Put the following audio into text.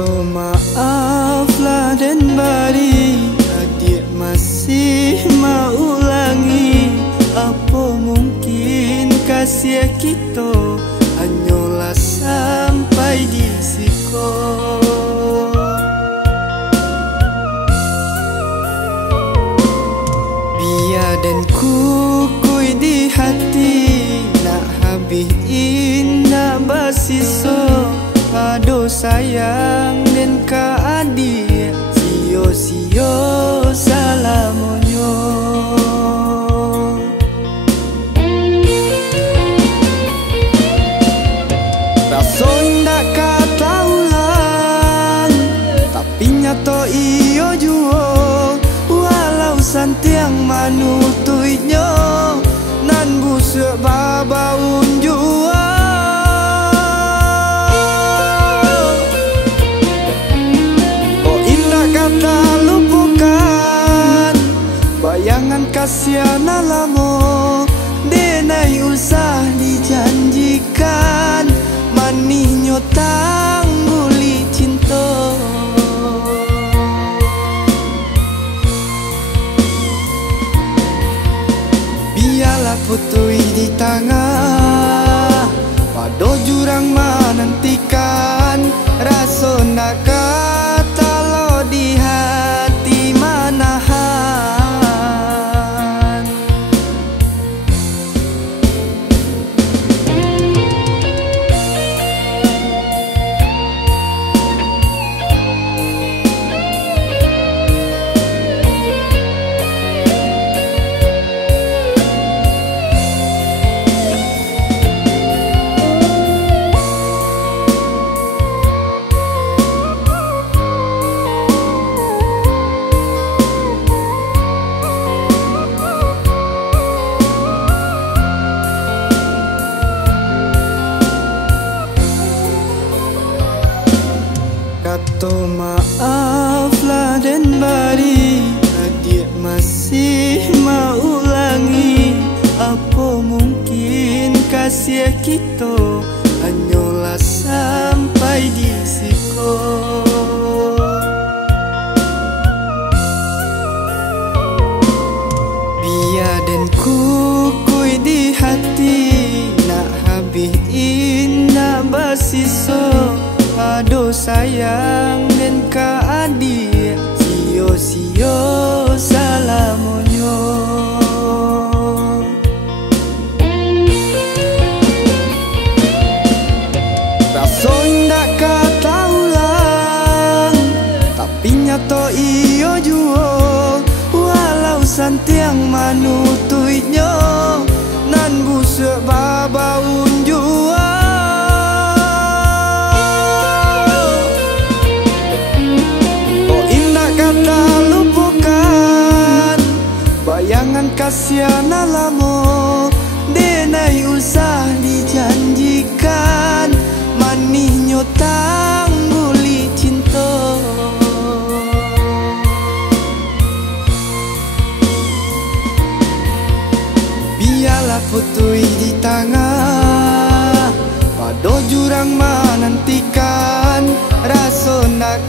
Kata maaflah dan bari, adik masih mau ulangi. Apa mungkin kasih kita hanyalah sampai di siko. Biar dan kukui di hati, nak habis indah basiso. Pado sayang dan keadik, sio-sio salamonyo. Rasa indah kata ulang, tapi nyato iyo juo. Walau santiang manutuinyo, nan busuk babaun juo. Bayangan kasihan alamo, denai usah dijanjikan, manisnya tangguli cinta. Biarlah putui di tengah, pada jurang menantikan, rasa nak kata lo di hati manahan. Kata maaflah dan bari, adik masih mau ulangi. Apa mungkin kasih kita hanyalah sampai di siko. Biar dan kukui di hati, nak habis indah basiso. Pado sayang dan keadik, sio-sio salamonyo. Rasa indah kata ulang, tapi nyato iyo juo. Walau santiang manutuinyo, nan busuk babaun juo. Bayangan kasihan alamo, denai usah dijanjikan, manisnya tangguli cinta. Biarlah putui di tengah, pada jurang menantikan, rasa nak